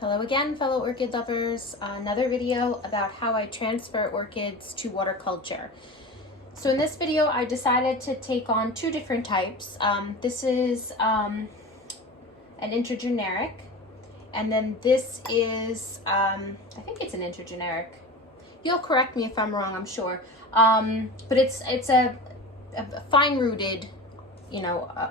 Hello again, fellow orchid lovers. Another video about how I transfer orchids to waterculture. So in this video, I decided to take on two different types. This is an intergeneric, and then this is, I think it's an intergeneric. You'll correct me if I'm wrong, I'm sure. But it's a fine-rooted,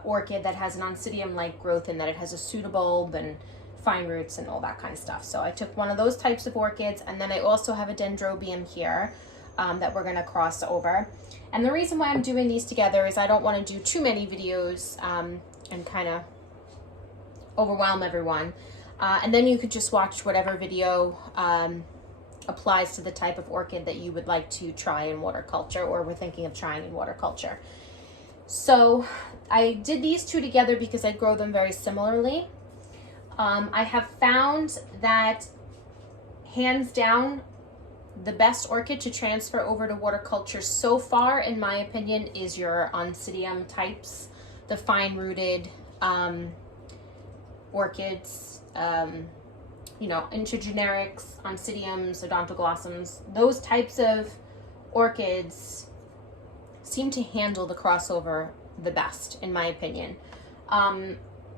orchid that has an Oncidium-like growth in that it has a pseudobulb and fine roots and all that kind of stuff. So I took one of those types of orchids, and then I also have a Dendrobium here that we're going to cross over. And the reason why I'm doing these together is I don't want to do too many videos and kind of overwhelm everyone. And then you could just watch whatever video applies to the type of orchid that you would like to try in waterculture or we're thinking of trying in waterculture. So I did these two together because I grow them very similarly. I have found that hands down the best orchid to transfer over to waterculture so far, in my opinion, is your Oncidium types, the fine-rooted orchids, intergenerics, Oncidiums, odontoglossums. Those types of orchids seem to handle the crossover the best, in my opinion.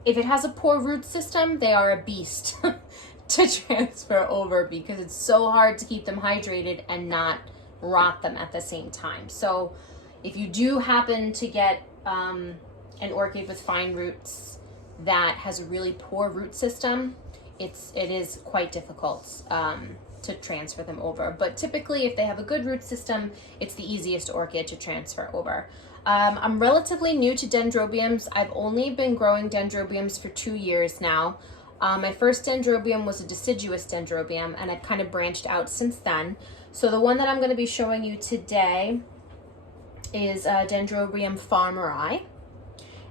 If it has a poor root system, they are a beast to transfer over because it's so hard to keep them hydrated and not rot them at the same time. So if you do happen to get an orchid with fine roots that has a really poor root system, it is quite difficult to transfer them over. But typically, if they have a good root system, it's the easiest orchid to transfer over. I'm relatively new to Dendrobiums. I've only been growing Dendrobiums for 2 years now. My first Dendrobium was a deciduous Dendrobium, and I've kind of branched out since then. So the one that I'm going to be showing you today is Dendrobium farmeri.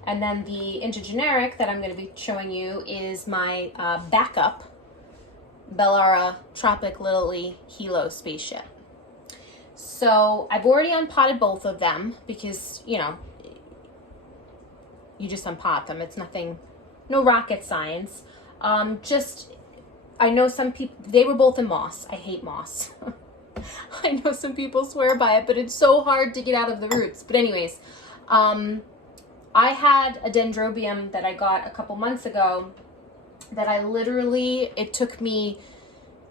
And then the intergeneric that I'm going to be showing you is my backup Bellara Tropic Lily Hilo spaceship. So I've already unpotted both of them because, you just unpot them. It's nothing, no rocket science. I know some people, they were both in moss. I hate moss. I know some people swear by it, but it's so hard to get out of the roots. But anyways, I had a Dendrobium that I got a couple months ago that it took me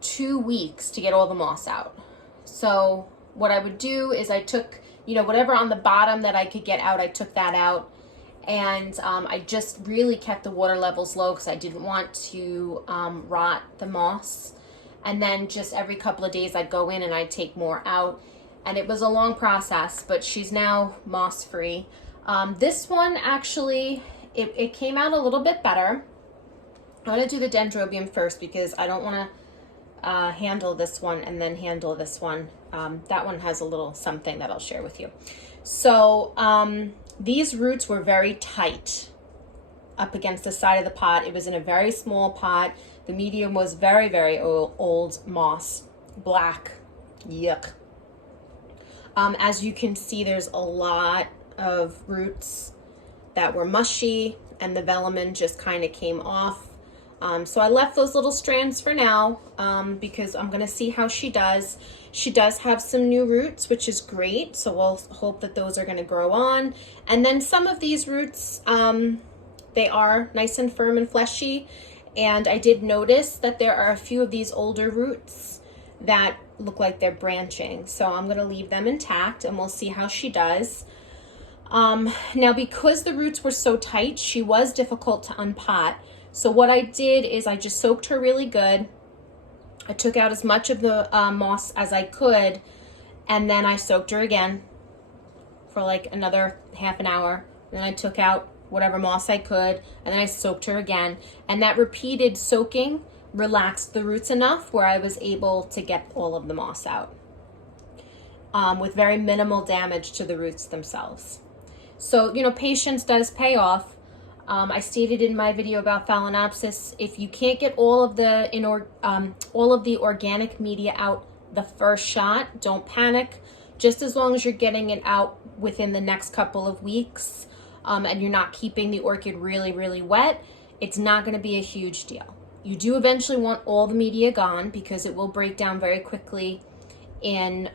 2 weeks to get all the moss out. So what I would do is I took, whatever on the bottom that I could get out, I took that out. And I just really kept the water levels low because I didn't want to rot the moss. And then just every couple of days I'd go in and I'd take more out. And it was a long process, but she's now moss free. This one actually, it came out a little bit better. I'm going to do the Dendrobium first because I don't want to handle this one and then handle this one. That one has a little something that I'll share with you. So these roots were very tight up against the side of the pot. It was in a very small pot. The medium was very, very old moss, black, yuck. As you can see, there's a lot of roots that were mushy and the velamen just kind of came off. So I left those little strands for now because I'm going to see how she does. She does have some new roots, which is great. So we'll hope that those are going to grow on. And then some of these roots, they are nice and firm and fleshy. And I did notice that there are a few of these older roots that look like they're branching. So I'm going to leave them intact and we'll see how she does. Now, because the roots were so tight, she was difficult to unpot. So what I did is I just soaked her really good. I took out as much of the moss as I could, and then I soaked her again for like another half an hour. Then I took out whatever moss I could, and then I soaked her again. And that repeated soaking relaxed the roots enough where I was able to get all of the moss out with very minimal damage to the roots themselves. So, patience does pay off. I stated in my video about Phalaenopsis, if you can't get all of the organic media out the first shot, don't panic. Just as long as you're getting it out within the next couple of weeks and you're not keeping the orchid really, really wet, it's not going to be a huge deal. You do eventually want all the media gone because it will break down very quickly in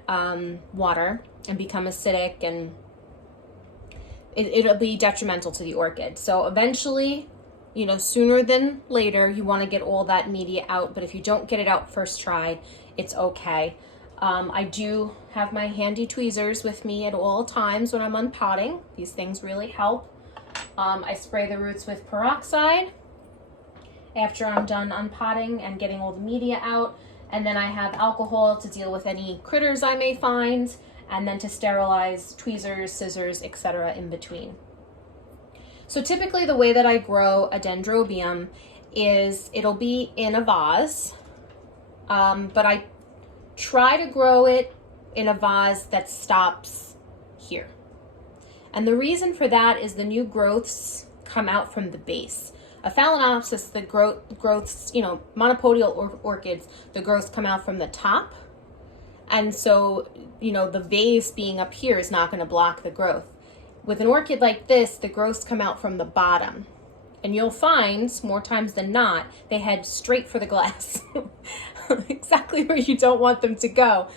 water and become acidic, and it'll be detrimental to the orchid. So eventually, you know, sooner than later, you want to get all that media out. But if you don't get it out first try, it's okay. I do have my handy tweezers with me at all times when I'm unpotting. These things really help. I spray the roots with peroxide after I'm done unpotting and getting all the media out. And then I have alcohol to deal with any critters I may find, and then to sterilize tweezers, scissors, etc. in between. So typically the way that I grow a Dendrobium is it'll be in a vase, but I try to grow it in a vase that stops here. And the reason for that is the new growths come out from the base. A Phalaenopsis, the growths, you know, monopodial orchids, the growths come out from the top. And so, you know, the vase being up here is not going to block the growth. With an orchid like this, the growths come out from the bottom. And you'll find, more times than not, they head straight for the glass. Exactly where you don't want them to go.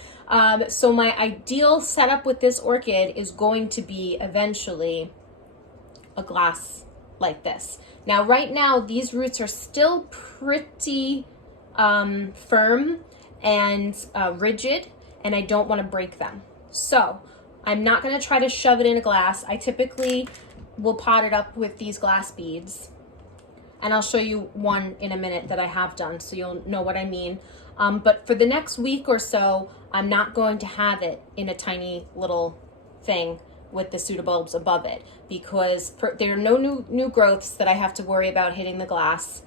So my ideal setup with this orchid is going to be eventually a glass like this. Now, right now, these roots are still pretty firm and rigid, and I don't want to break them. So I'm not going to try to shove it in a glass. I typically will pot it up with these glass beads, and I'll show you one in a minute that I have done so you'll know what I mean. But for the next week or so, I'm not going to have it in a tiny little thing with the pseudobulbs above it, because there are no new growths that I have to worry about hitting the glass.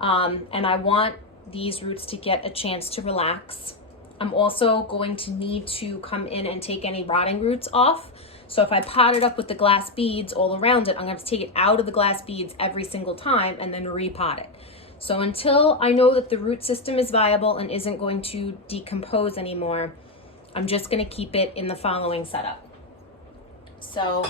And I want these roots to get a chance to relax. I'm also going to need to come in and take any rotting roots off. So if I pot it up with the glass beads all around it, I'm going to take it out of the glass beads every single time and then repot it. So until I know that the root system is viable and isn't going to decompose anymore, I'm just going to keep it in the following setup. So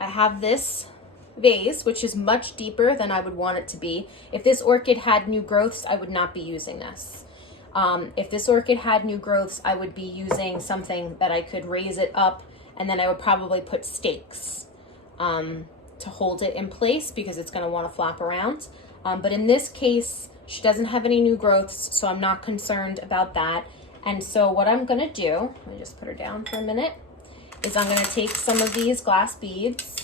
I have this vase, which is much deeper than I would want it to be. If this orchid had new growths, I would not be using this. If this orchid had new growths, I would be using something that I could raise it up, and then I would probably put stakes to hold it in place because it's going to want to flop around. But in this case, she doesn't have any new growths, so I'm not concerned about that. And so what I'm going to do, let me just put her down for a minute, is I'm going to take some of these glass beads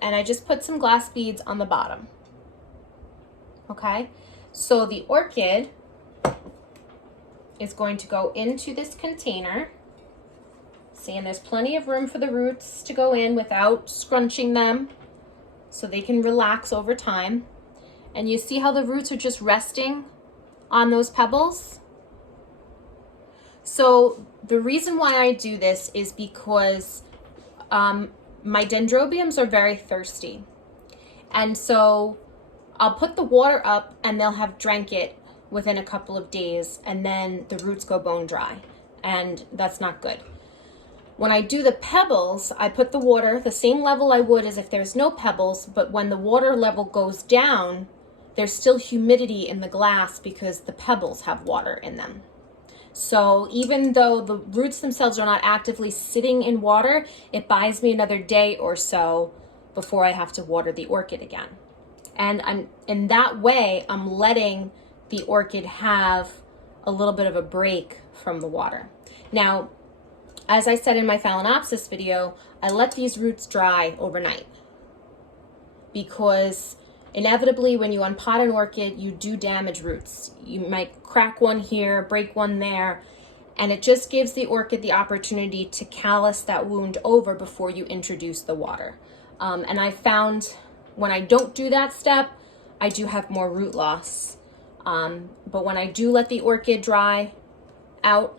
and I just put some glass beads on the bottom. Okay, so the orchid is going to go into this container. See, and there's plenty of room for the roots to go in without scrunching them, so they can relax over time. And you see how the roots are just resting on those pebbles? So the reason why I do this is because my Dendrobiums are very thirsty. And so I'll put the water up and they'll have drank it within a couple of days, and then the roots go bone dry, and that's not good. When I do the pebbles, I put the water the same level I would as if there's no pebbles, but when the water level goes down, there's still humidity in the glass because the pebbles have water in them. So even though the roots themselves are not actively sitting in water, it buys me another day or so before I have to water the orchid again. And in that way, I'm letting the orchid have a little bit of a break from the water. Now, as I said in my Phalaenopsis video, I let these roots dry overnight because inevitably when you unpot an orchid, you do damage roots. You might crack one here, break one there, and it just gives the orchid the opportunity to callus that wound over before you introduce the water. And I found when I don't do that step, I do have more root loss. But when I do let the orchid dry out,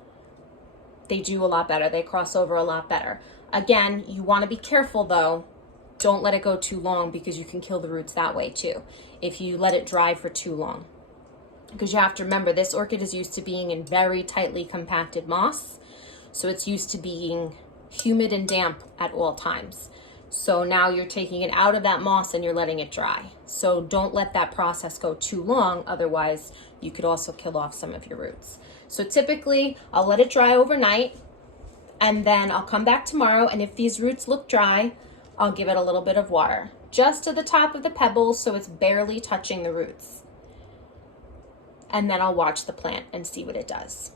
they do a lot better. They cross over a lot better. Again, you want to be careful though. Don't let it go too long because you can kill the roots that way too if you let it dry for too long. because you have to remember this orchid is used to being in very tightly compacted moss. So it's used to being humid and damp at all times. So now you're taking it out of that moss and you're letting it dry. So don't let that process go too long, otherwise you could also kill off some of your roots. So typically I'll let it dry overnight, and then I'll come back tomorrow, and if these roots look dry, I'll give it a little bit of water, just to the top of the pebbles so it's barely touching the roots. And then I'll watch the plant and see what it does.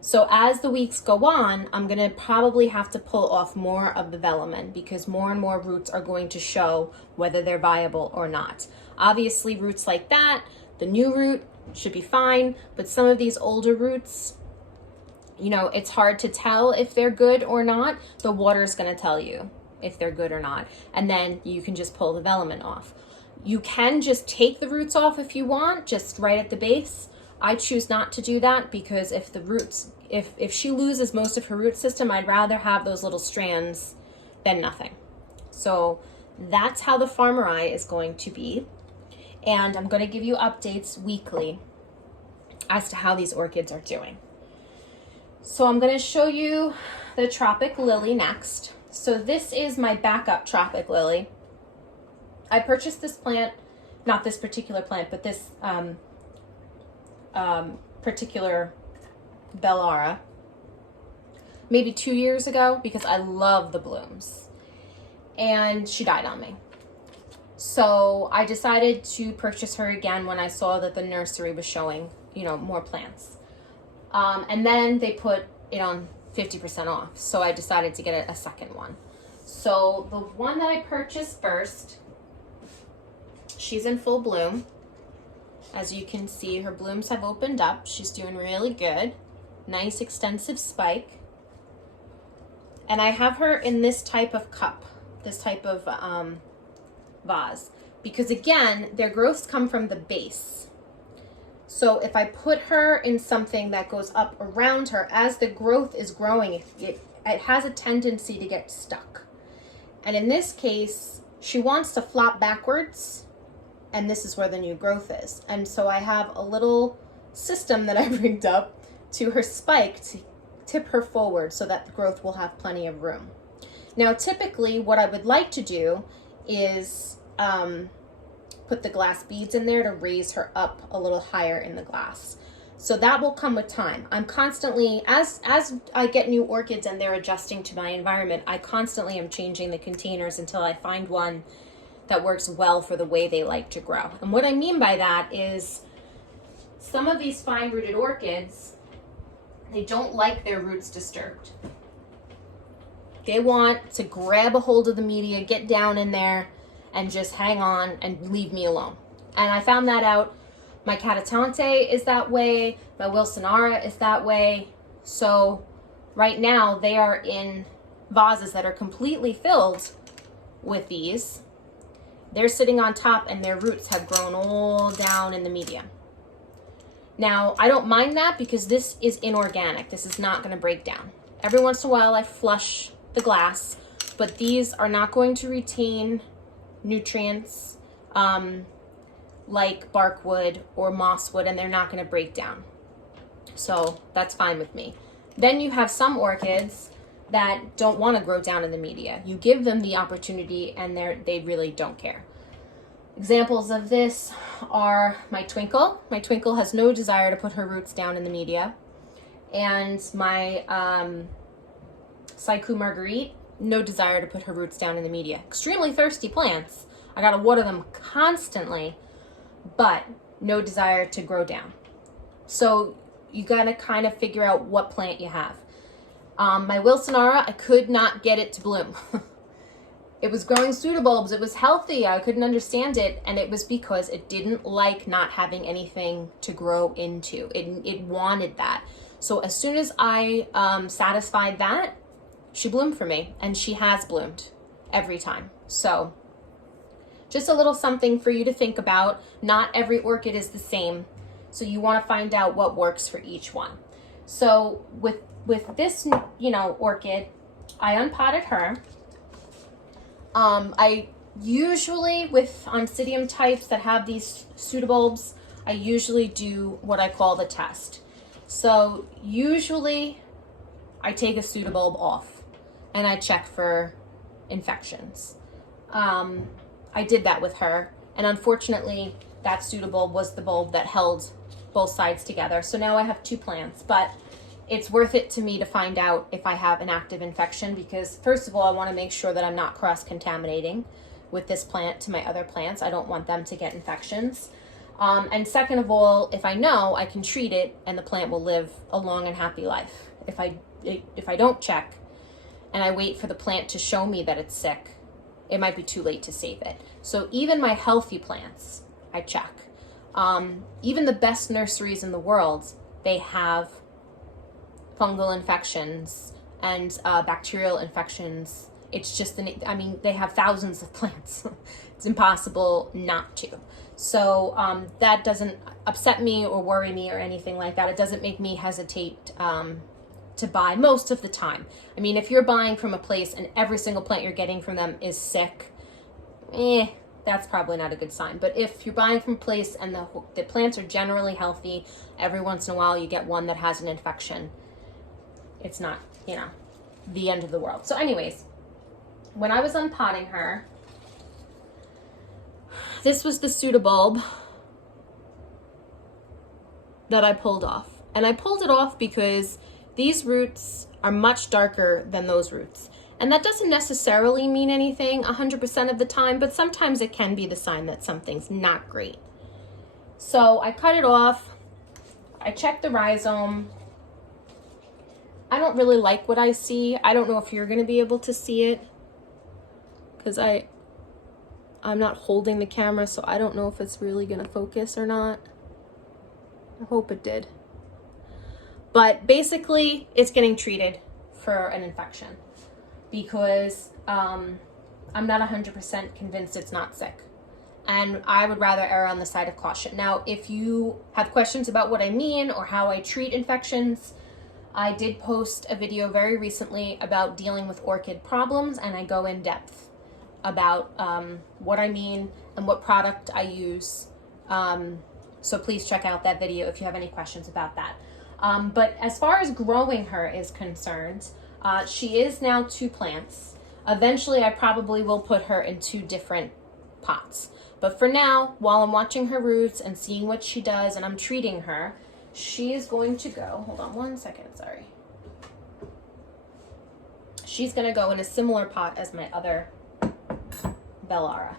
So as the weeks go on, I'm gonna probably have to pull off more of the velamen, because more and more roots are going to show whether they're viable or not. Obviously roots like that, the new root should be fine, but some of these older roots, you know, it's hard to tell if they're good or not. The water is gonna tell you if they're good or not. And then you can just pull the velamen off. You can just take the roots off if you want, just right at the base. I choose not to do that, because if the roots, if she loses most of her root system, I'd rather have those little strands than nothing. So that's how the farmer eye is going to be. And I'm going to give you updates weekly as to how these orchids are doing. So I'm going to show you the tropic lily next. So this is my backup tropic lily. I purchased this plant, not this particular plant, but this particular Bellara maybe 2 years ago, because I love the blooms, and she died on me. So I decided to purchase her again when I saw that the nursery was showing, you know, more plants. And then they put it on 50% off. So I decided to get a second one. So the one that I purchased first, she's in full bloom. As you can see, her blooms have opened up. She's doing really good. Nice extensive spike. And I have her in this type of cup, this type of vase, because again, their growths come from the base. So if I put her in something that goes up around her, as the growth is growing, it has a tendency to get stuck. And in this case, she wants to flop backwards, and this is where the new growth is. And so I have a little system that I rigged up to her spike to tip her forward so that the growth will have plenty of room. Now, typically what I would like to do is put the glass beads in there to raise her up a little higher in the glass. So that will come with time. I'm constantly, as I get new orchids and they're adjusting to my environment, I constantly am changing the containers until I find one that works well for the way they like to grow. And what I mean by that is some of these fine-rooted orchids, they don't like their roots disturbed. They want to grab a hold of the media, get down in there, and just hang on and leave me alone. And I found that out. My Catatante is that way. My Wilsonara is that way. So right now they are in vases that are completely filled with these. They're sitting on top and their roots have grown all down in the medium. Now, I don't mind that because this is inorganic. This is not going to break down. Every once in a while I flush the glass, but these are not going to retain nutrients like barkwood or mosswood, and they're not going to break down. So that's fine with me. Then you have some orchids that don't want to grow down in the media. You give them the opportunity and they really don't care. Examples of this are my Twinkle. My Twinkle has no desire to put her roots down in the media. And my Saiku Marguerite, no desire to put her roots down in the media. Extremely thirsty plants. I gotta water them constantly, but no desire to grow down. So you gotta kind of figure out what plant you have. My Wilsonara, I could not get it to bloom. It was growing pseudobulbs, it was healthy, I couldn't understand it, and it was because it didn't like not having anything to grow into. It wanted that. So as soon as I satisfied that, she bloomed for me, and she has bloomed every time. So just a little something for you to think about. Not every orchid is the same, so you want to find out what works for each one. So with this, orchid, I unpotted her. I usually, with Oncidium types that have these pseudobulbs, I usually do what I call the test. So usually I take a pseudobulb off and I check for infections. I did that with her, and unfortunately that pseudobulb was the bulb that held both sides together. So now I have 2 plants, but it's worth it to me to find out if I have an active infection, because first of all, I want to make sure that I'm not cross-contaminating with this plant to my other plants. I don't want them to get infections. And second of all, if I know, I can treat it and the plant will live a long and happy life. If I don't check and I wait for the plant to show me that it's sick, it might be too late to save it. So even my healthy plants, I check. Even the best nurseries in the world, they have fungal infections and bacterial infections. It's just, I mean, they have thousands of plants. It's impossible not to. So that doesn't upset me or worry me or anything like that. It doesn't make me hesitate to buy most of the time. I mean, if you're buying from a place and every single plant you're getting from them is sick, that's probably not a good sign. But if you're buying from a place and the plants are generally healthy, every once in a while you get one that has an infection, it's not, you know, the end of the world. So anyways, when I was unpotting her, this was the pseudobulb that I pulled off. And I pulled it off because these roots are much darker than those roots. And that doesn't necessarily mean anything 100% of the time, but sometimes it can be the sign that something's not great. So I cut it off. I checked the rhizome. I don't really like what I see. I don't know if you're going to be able to see it, because I'm not holding the camera, so I don't know if it's really going to focus or not. I hope it did. But basically, it's getting treated for an infection because I'm not 100% convinced it's not sick. And I would rather err on the side of caution. Now, if you have questions about what I mean or how I treat infections, I did post a video very recently about dealing with orchid problems, and I go in depth about what I mean and what product I use. So please check out that video if you have any questions about that. But as far as growing her is concerned, she is now 2 plants. Eventually, I probably will put her in 2 different pots. But for now, while I'm watching her roots and seeing what she does and I'm treating her, she is going to go, hold on one second, sorry. She's going to go in a similar pot as my other Bellara.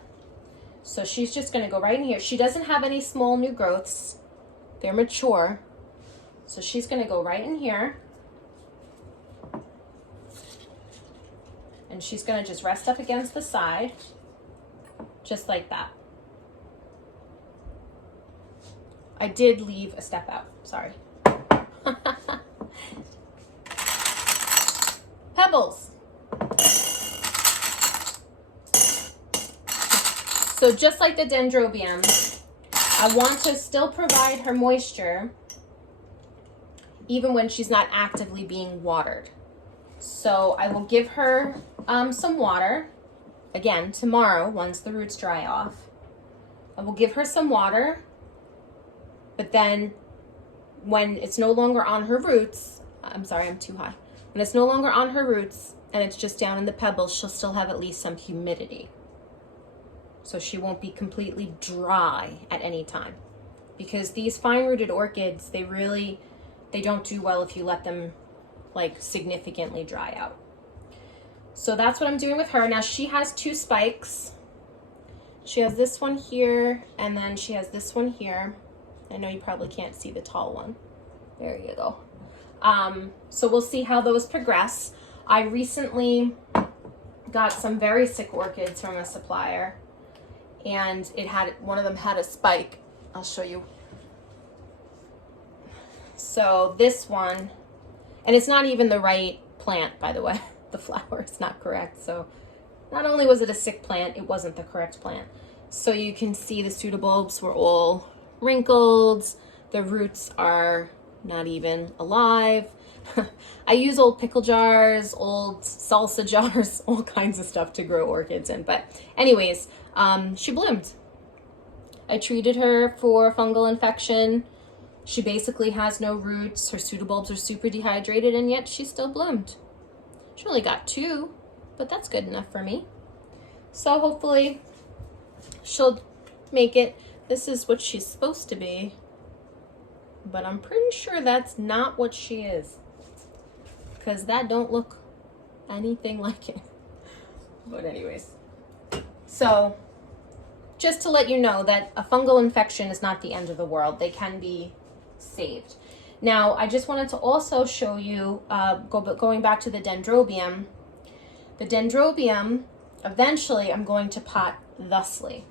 So she's just going to go right in here. She doesn't have any small new growths. They're mature. So she's going to go right in here. And she's going to just rest up against the side, just like that. I did leave a step out, sorry. Pebbles. So just like the Dendrobium, I want to still provide her moisture even when she's not actively being watered. So I will give her some water, again, tomorrow, once the roots dry off. I will give her some water, but then when it's no longer on her roots, I'm sorry, I'm too high. When it's no longer on her roots and it's just down in the pebbles, she'll still have at least some humidity. So she won't be completely dry at any time. Because these fine-rooted orchids, they don't do well if you let them like significantly dry out. So that's what I'm doing with her. Now she has 2 spikes. She has this one here, and then she has this one here. I know you probably can't see the tall one. There you go. So we'll see how those progress. I recently got some very sick orchids from a supplier, and one of them had a spike. I'll show you. So this one, and it's not even the right plant, by the way. The flower is not correct. So not only was it a sick plant, it wasn't the correct plant. So you can see the pseudobulbs were all wrinkled. The roots are not even alive. I use old pickle jars, old salsa jars, all kinds of stuff to grow orchids in. But anyways, she bloomed. I treated her for fungal infection. She basically has no roots. Her pseudobulbs are super dehydrated, and yet she still bloomed. She only got 2, but that's good enough for me. So hopefully she'll make it. This is what she's supposed to be, but I'm pretty sure that's not what she is, because that don't look anything like it. But anyways, so just to let you know that a fungal infection is not the end of the world. They can be saved. Now, I just wanted to also show you, going back to the Dendrobium. The Dendrobium, eventually I'm going to pot thusly.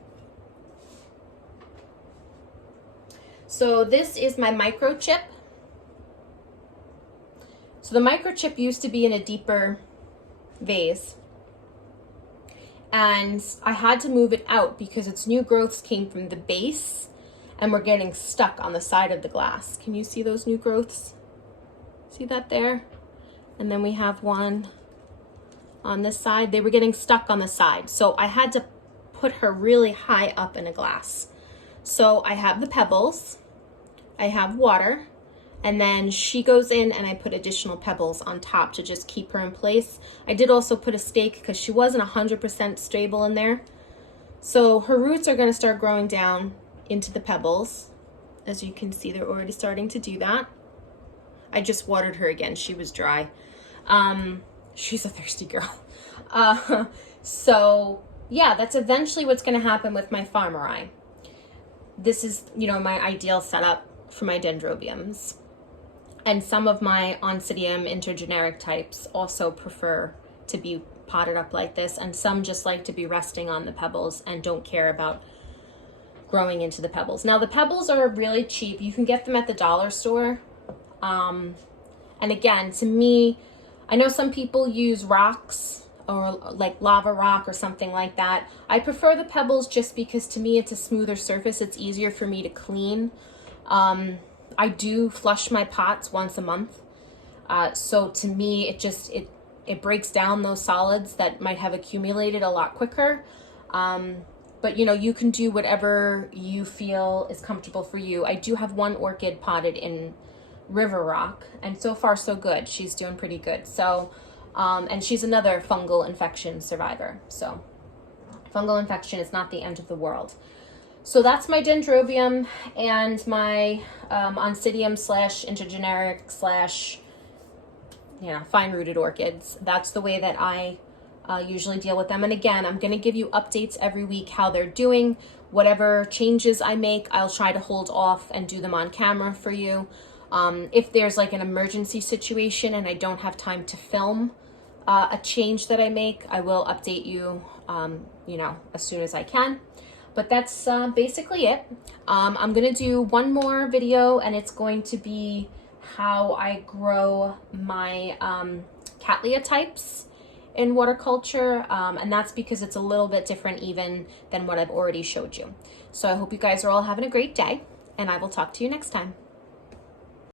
So this is my microchip. So the microchip used to be in a deeper vase, and I had to move it out because its new growths came from the base and were getting stuck on the side of the glass. Can you see those new growths? See that there? And then we have one on this side. They were getting stuck on the side, so I had to put her really high up in a glass. So I have the pebbles, I have water, and then she goes in and I put additional pebbles on top to just keep her in place. I did also put a stake because she wasn't 100% stable in there. So her roots are going to start growing down into the pebbles. As you can see, they're already starting to do that. I just watered her again. She was dry. She's a thirsty girl. So yeah, that's eventually what's going to happen with my Farmeri. This is, my ideal setup for my Dendrobiums. And some of my Oncidium intergeneric types also prefer to be potted up like this, and some just like to be resting on the pebbles and don't care about growing into the pebbles. Now, the pebbles are really cheap. You can get them at the dollar store. And again, to me, I know some people use rocks or like lava rock or something like that. I prefer the pebbles just because to me it's a smoother surface. It's easier for me to clean. I do flush my pots once a month. So to me, it breaks down those solids that might have accumulated a lot quicker. But you can do whatever you feel is comfortable for you. I do have one orchid potted in river rock, and so far so good. She's doing pretty good. So, and she's another fungal infection survivor. So fungal infection is not the end of the world. So that's my Dendrobium and my Oncidium / intergeneric / fine-rooted orchids. That's the way that I usually deal with them. And again, I'm going to give you updates every week how they're doing. Whatever changes I make, I'll try to hold off and do them on camera for you. If there's like an emergency situation and I don't have time to film a change that I make, I will update you, as soon as I can. But that's basically it. I'm going to do one more video, and it's going to be how I grow my Cattleya types in waterculture, and that's because it's a little bit different even than what I've already showed you. So I hope you guys are all having a great day, and I will talk to you next time.